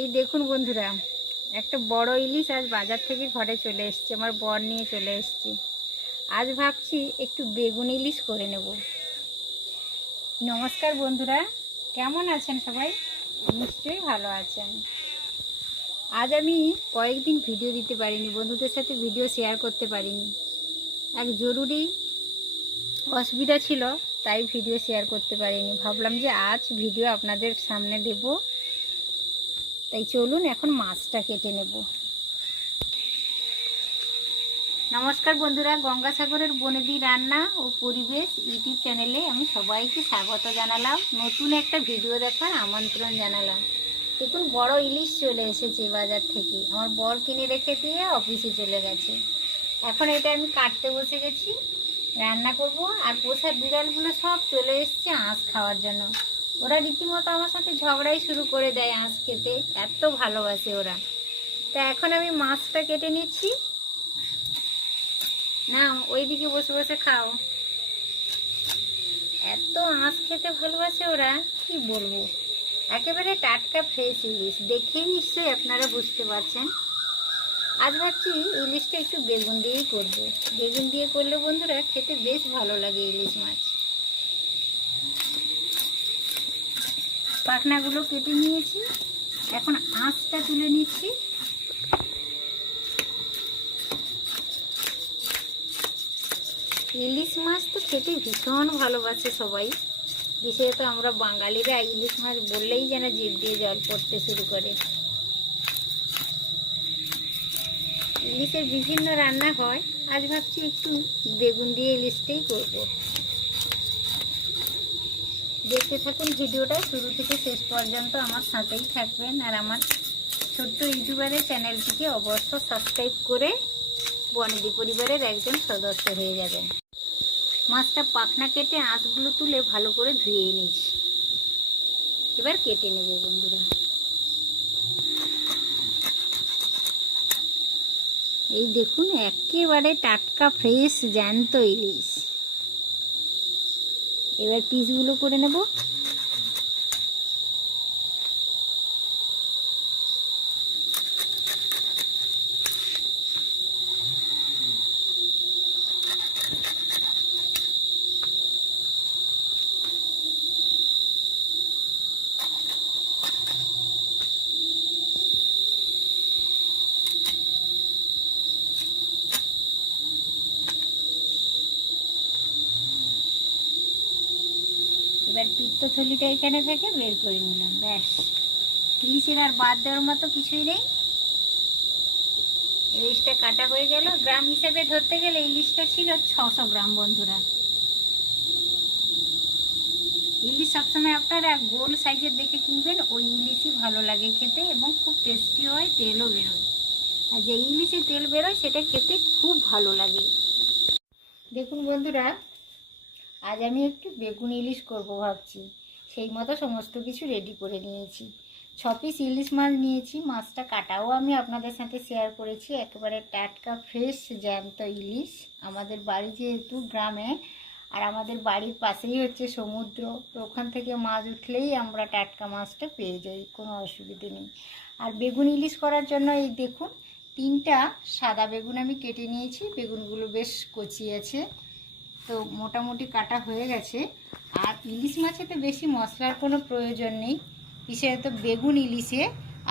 এই দেখুন বন্ধুরা, একটা বড় ইলিশ আজ বাজার থেকে ঘরে চলে এসছে। আমার বর নিয়ে চলে এসছে। আজ ভাবছি একটু বেগুন ইলিশ করে নেব। নমস্কার বন্ধুরা, কেমন আছেন সবাই? নিশ্চয়ই ভালো আছেন। আজ আমি কয়েকদিন ভিডিও দিতে পারিনি, বন্ধুদের সাথে ভিডিও শেয়ার করতে পারিনি। এক জরুরি অসুবিধা ছিল, তাই ভিডিও শেয়ার করতে পারিনি। ভাবলাম যে আজ ভিডিও আপনাদের সামনে দেব। তাই চলুন এখন মাছটা কেটে নেব। নমস্কার বন্ধুরা, গঙ্গাসাগরের বনেদি রান্না ও পরিবেশ ইউটিউব চ্যানেলে আমি সবাইকে স্বাগত জানালাম। নতুন একটা ভিডিও দেখার আমন্ত্রণ জানালাম। দেখুন, বড় ইলিশ চলে এসেছে বাজার থেকে। আমার বর কিনে রেখে দিয়ে অফিসে চলে গেছে। এখন এটা আমি কাটতে বসে গেছি, রান্না করব। আর পোষা বিড়ালগুলো সব চলে এসছে আঁশ খাওয়ার জন্য। ওরা রীতিমতো আমার সাথে ঝগড়াই শুরু করে দেয় আঁশ খেতে, এত ভালোবাসে ওরা। তা এখন আমি মাছটা কেটে নিচ্ছি। না, ওইদিকে বসে বসে খাও। এত আঁশ খেতে ভালোবাসে ওরা, কি বলবো। একেবারে টাটকা ফ্রেশ ইলিশ, দেখেই নিশ্চয়ই আপনারা বুঝতে পারছেন। আজ ভাবছি ইলিশটা একটু বেগুন দিয়েই করবো। বেগুন দিয়ে করলে বন্ধুরা খেতে বেশ ভালো লাগে ইলিশ মাছ। পাখনাগুলো কেটে নিয়েছি, এখন আঁশটা তুলে নিচ্ছি। ইলিশ মাছ তো খেতে ভীষণ ভালোবাসে সবাই, বিশেষত আমরা বাঙালিরা ইলিশ মাছ বললেই যেন জিভ দিয়ে জল পড়তে শুরু করে। ইলিশের বিভিন্ন রান্না হয়, আজ ভাবছি একটু বেগুন দিয়ে ইলিশটাই করব। দেখতে থাকুন ভিডিওটা শুরু থেকে শেষ পর্যন্ত, আমার সাথেই থাকবেন। আর আমার ছোট্ট ইউটিউবারের চ্যানেলটিকে অবশ্য সাবস্ক্রাইব করে বনেদি পরিবারের একজন সদস্য হয়ে যাবেন। মাছটা পাখনা কেটে আঁশগুলো তুলে ভালো করে ধুয়ে নিয়েছি। এবার কেটে নেব বন্ধুরা। এই দেখুন, একেবারে টাটকা ফ্রেশ জ্যান্ত ইলিশ। এবার পিসগুলো করে নেব। এবার পিত্ত থলিটা এখানে থেকে বের করে নিলাম। ব্যাস, ইলিশের আর বাদ দেওয়ার মতো কিছুই নেই। ইলিশটা কাটা হয়ে গেল। গ্রাম হিসেবে ধরতে গেলে ইলিশটা ছিল 600 গ্রাম বন্ধুরা। ইলিশ সবসময় আপনারা গোল সাইজের দেখে কিনবেন, ওই ইলিশই ভালো লাগে খেতে এবং খুব টেস্টি হয়, তেলও বেরোয়। আর যে ইলিশে তেল বেরোয় সেটা খেতে খুব ভালো লাগে। দেখুন বন্ধুরা, আজ আমি একটু বেগুন ইলিশ করব ভাবছি। সেই মতো সমস্ত কিছু রেডি করে নিয়েছি। 6 পিস ইলিশ মাছ নিয়েছি। মাছটা কাটাও আমি আপনাদের সাথে শেয়ার করেছি। একেবারে টাটকা ফ্রেশ জ্যান্ত ইলিশ। আমাদের বাড়ি যেহেতু গ্রামে, আর আমাদের বাড়ির পাশেই হচ্ছে সমুদ্র, তো ওখান থেকে মাছ উঠলেই আমরা টাটকা মাছটা পেয়ে যাই, কোনো অসুবিধে নেই। আর বেগুন ইলিশ করার জন্য এই দেখুন, 3টা সাদা বেগুন আমি কেটে নিয়েছি। বেগুনগুলো বেশ কচি আছে, তো মোটামুটি কাটা হয়ে গেছে। আর ইলিশ মাছে তো বেশি মশলার কোনো প্রয়োজন নেই। বিশেষত বেগুন ইলিশে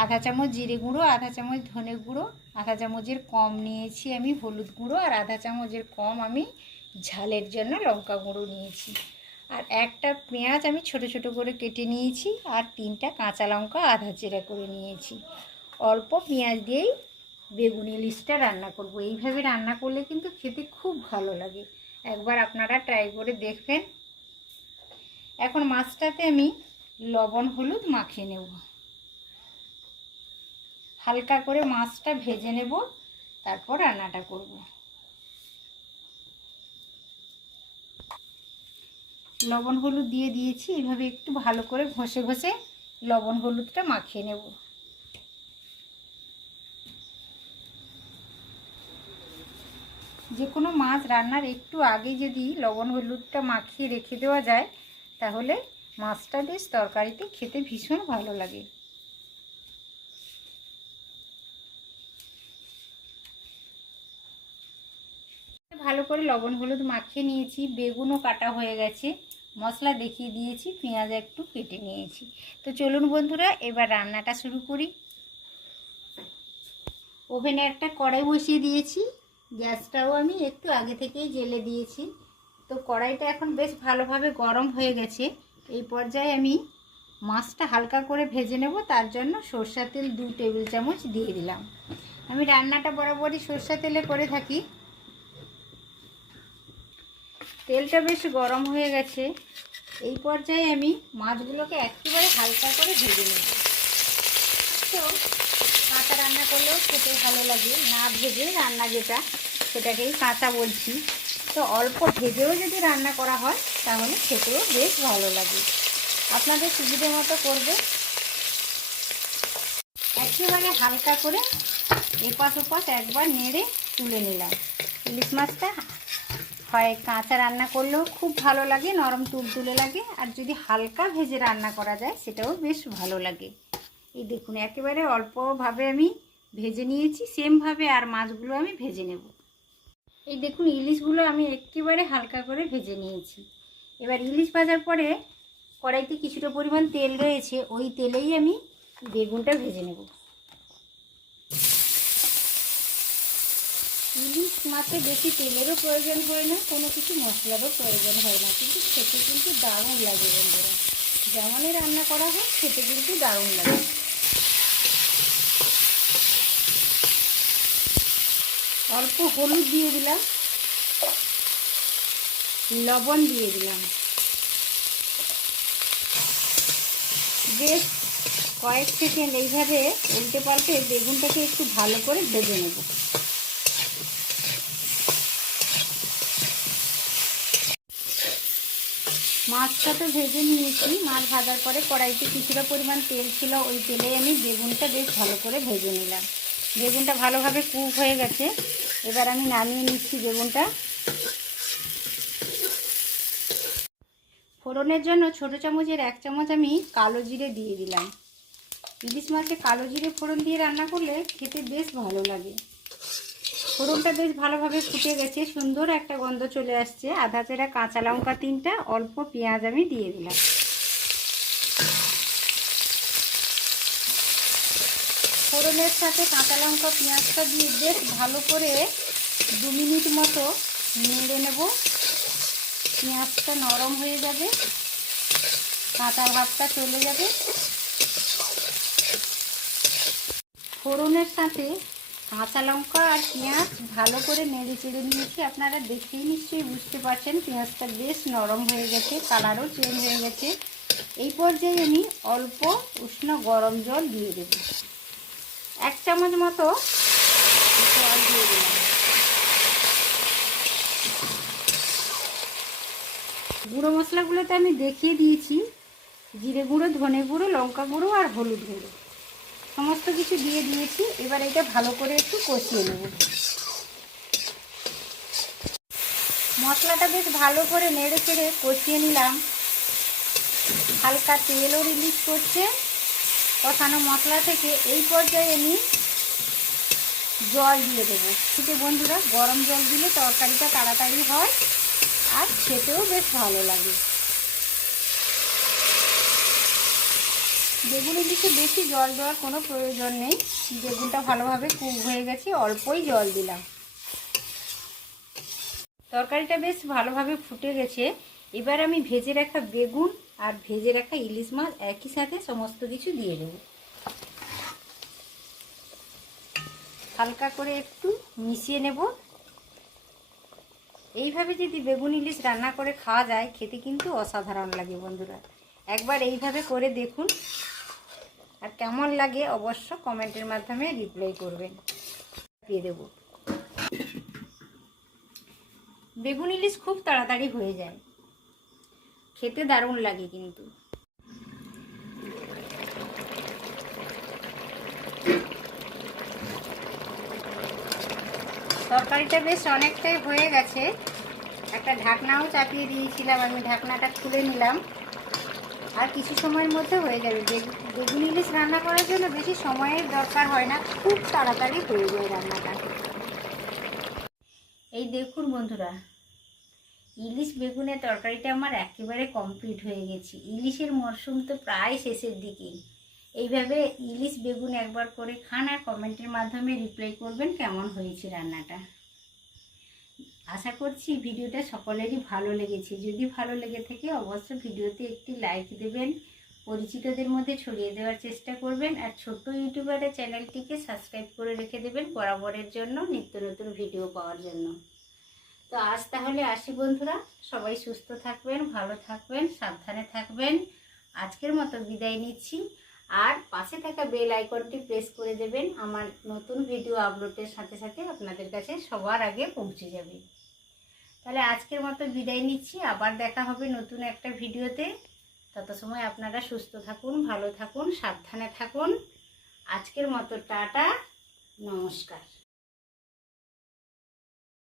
আধা চামচ জিরে গুঁড়ো, আধা চামচ ধনে গুঁড়ো, আধা চামচের কম নিয়েছি আমি হলুদ গুঁড়ো, আর আধা চামচের কম আমি ঝালের জন্য লঙ্কা গুঁড়ো নিয়েছি। আর একটা পেঁয়াজ আমি ছোট ছোট করে কেটে নিয়েছি। আর 3টা কাঁচা লঙ্কা আধা চেরা করে নিয়েছি। অল্প পেঁয়াজ দিয়েই বেগুন ইলিশটা রান্না করব। এইভাবে রান্না করলে কিন্তু খেতে খুব ভালো লাগে। একবার আপনারা ট্রাই করে দেখবেন। এখন মাছটাতে আমি লবণ হলুদ মাখিয়ে নেব। হালকা করে মাছটা ভেজে নেব, তারপর রান্নাটা করব। লবণ হলুদ দিয়ে দিয়েছি। এইভাবে একটু ভালো করে ঘষে ঘষে লবণ হলুদটা মাখিয়ে নেব। যে কোনো মাছ রান্নার একটু আগে যদি লবণ হলুদটা মাখিয়ে রেখে দেওয়া যায়, তাহলে মাছটা বেশ তরকারিতে খেতে ভীষণ ভালো লাগে। ভালো করে লবণ হলুদ মাখিয়ে নিয়েছি, বেগুনও কাটা হয়ে গেছে, মশলা দেখিয়ে দিয়েছি, পেঁয়াজ একটু কেটে নিয়েছি। তো চলুন বন্ধুরা এবার রান্নাটা শুরু করি। ওভেনে একটা কড়াই বসিয়ে দিয়েছি, গ্যাসটাও আমি একটু আগে থেকেই জ্বেলে দিয়েছি। তো কড়াইটা এখন বেশ ভালোভাবে গরম হয়ে গেছে। এই পর্যায়ে আমি মাছটা হালকা করে ভেজে নেব, তার জন্য সরষের তেল 2 টেবিল চামচ দিয়ে দিলাম। আমি রান্নাটা বরাবরই সরষের তেলে করে থাকি। তেলটা বেশ গরম হয়ে গেছে। এই পর্যায়ে আমি মাছগুলোকে একেবারে হালকা করে ভেজে নেব। তো কাঁচা রান্না করলেও খেতে ভালো লাগে, না ভেজে রান্না যেটা সেটাকেই কাঁচা বলছি। তো অল্প ভেজেও যদি রান্না করা হয় তাহলে খেতেও বেশ ভালো লাগে। আপনাদের সুবিধে মতো করবে। একেবারে হালকা করে এপাশ ওপাশ একবার নেড়ে তুলে নিলাম। ইলিশ মাছটা হয় কাঁচা রান্না করলেও খুব ভালো লাগে, নরম তুলতুলে লাগে, আর যদি হালকা ভেজে রান্না করা যায় সেটাও বেশ ভালো লাগে। এই দেখুন একেবারে অল্পভাবে আমি ভেজে নিয়েছি, সেমভাবে আর মাছগুলো আমি ভেজে নেব। এই দেখুন ইলিশগুলো আমি একেবারে হালকা করে ভেজে নিয়েছি। এবার ইলিশ ভাজার পরে কড়াইতে কিছুটা পরিমাণ তেল রয়েছে, ওই তেলেই আমি বেগুনটা ভেজে নেব। ইলিশ মাছে বেশি তেলেরও প্রয়োজন হয় না, কোনো কিছু মশলারও প্রয়োজন হয় না, কিন্তু খেতে কিন্তু দারুণ লাগে বন্ধুরা। যেমনই রান্না করা হয় খেতে কিন্তু দারুণ লাগে। অল্প হলুদ দিয়ে দিলাম, লবণ দিয়ে দিলাম। বেশ কয়েক সেকেন্ড এইভাবে উল্টে পাল্টে বেগুনটাকে একটু ভালো করে ভেজে নেব। মাছটা তো ভেজে নিয়েছি। মাছ ভাজার পরে কড়াইতে কিছুটা পরিমাণ তেল ছিল, ওই তেলে আমি বেগুনটা বেশ ভালো করে ভেজে নিলাম। বেগুনটা ভালোভাবে কুক হয়ে গেছে। এবার আমি নামিয়ে নিচ্ছি বেগুনটা। ফোড়নের জন্য ছোট চামচের 1 চামচ আমি কালো জিরে দিয়ে দিলাম। ইলিশ মাছে কালো জিরে ফোড়ন দিয়ে রান্না করলে খেতে বেশ ভালো লাগে। ফোড়নটা বেশ ভালোভাবে ফুটে গেছে, সুন্দর একটা গন্ধ চলে আসছে। আধা চেরা কাঁচা লঙ্কা 3টা, অল্প পেঁয়াজ আমি দিয়ে দিলাম। ফোড়নের সাথে কাঁচা লঙ্কা পেঁয়াজটা দিয়ে বেশ ভালো করে 2 মিনিট মতো নেড়ে নেব। পেঁয়াজটা নরম হয়ে যাবে, কাঁচা ভাবটা চলে যাবে। ফোড়নের সাথে কাঁচা লঙ্কা আর পেঁয়াজ ভালো করে নেড়ে চেড়ে নিয়েছি। আপনারা দেখেই নিশ্চয়ই বুঝতে পারছেন পেঁয়াজটা বেশ নরম হয়ে গেছে, কালারও চেঞ্জ হয়ে গেছে। এই পর্যায়ে আমি অল্প উষ্ণ গরম জল দিয়ে দেব। 1 চামচ মতো জল দিয়ে দিলাম। গুঁড়ো মশলাগুলোতে আমি দেখিয়ে দিয়েছি, জিরে গুঁড়ো, ধনে গুঁড়ো, লঙ্কা গুঁড়ো আর হলুদ গুঁড়ো সমস্ত কিছু দিয়ে দিয়েছি। এবার এটা ভালো করে একটু কষিয়ে নেব। মশলাটা বেশ ভালো করে নেড়ে চেড়ে কষিয়ে নিলাম। হালকা তেলও রিলিজ করছে কষানো মশলা থেকে। এই পর্যায়ে আমি জল দিয়ে দেবো। কিন্তু বন্ধুরা গরম জল দিলে তরকারিটা তাড়াতাড়ি হয় আর খেতেও বেশ ভালো লাগে। বেগুন ইলিশে বেশি জল দেওয়ার কোনো প্রয়োজন নেই, বেগুনটা ভালোভাবে কুক হয়ে গেছে, অল্পই জল দিলাম। তরকারিটা বেশ ভালোভাবে ফুটে গেছে। এবার আমি ভেজে রাখা বেগুন আর ভেজে রাখা ইলিশ মাছ একই সাথে সমস্ত কিছু দিয়ে দেব। হালকা করে একটু মিশিয়ে নেব। এইভাবে যদি বেগুন ইলিশ রান্না করে খাওয়া যায় খেতে কিন্তু অসাধারণ লাগে বন্ধুরা। একবার এইভাবে করে দেখুন, আর কেমন লাগে অবশ্য কমেন্টের মাধ্যমে রিপ্লাই করবেন। দিয়ে দেব। বেগুন ইলিশ খুব তাড়াতাড়ি হয়ে যায়, খেতে দারুণ লাগে কিন্তু। তরকারিটা বেশ অনেকটাই হয়ে গেছে। একটা ঢাকনাও চাপিয়ে দিয়েছিলাম, আমি ঢাকনাটা খুলে নিলাম। আর কিছু সময়ের মধ্যে হয়ে যাবে। বেগুন ইলিশ রান্না করার জন্য বেশি সময়ের দরকার হয় না, খুব তাড়াতাড়ি হয়ে যায় রান্নাটা। এই দেখুন বন্ধুরা, ইলিশ বেগুনের তরকারিটা আমার একেবারে কমপ্লিট হয়ে গেছে। ইলিশের মরশুম তো প্রায় শেষের দিকে। এইভাবে ইলিশ বেগুন একবার করে খান আর কমেন্টের মাধ্যমে রিপ্লাই করবেন কেমন হয়েছে রান্নাটা। আশা করছি ভিডিওটা সকলেরই ভালো লেগেছে। যদি ভালো লেগে থাকে অবশ্যই ভিডিওতে একটি লাইক দেবেন, পরিচিতদের মধ্যে ছড়িয়ে দেওয়ার চেষ্টা করবেন, আর ছোট্ট ইউটিউবারের চ্যানেলটিকে সাবস্ক্রাইব করে রেখে দেবেন বরাবরের জন্য, নিত্য নতুন ভিডিও পাওয়ার জন্য। তো আজ তাহলে আসি বন্ধুরা, সবাই সুস্থ থাকবেন, ভালো থাকবেন, সাবধানে থাকবেন। আজকের মতো বিদায় নিচ্ছি। আর পাশে থাকা বেল আইকনটি প্রেস করে দেবেন, আমার নতুন ভিডিও আপলোডের সাথে সাথে আপনাদের কাছে সবার আগে পৌঁছে যাবে। তাহলে আজকের মতো বিদায় নিচ্ছি, আবার দেখা হবে নতুন একটা ভিডিওতে। তত সময় আপনারা সুস্থ থাকুন, ভালো থাকুন, সাবধানে থাকুন। আজকের মতো টাটা, নমস্কার।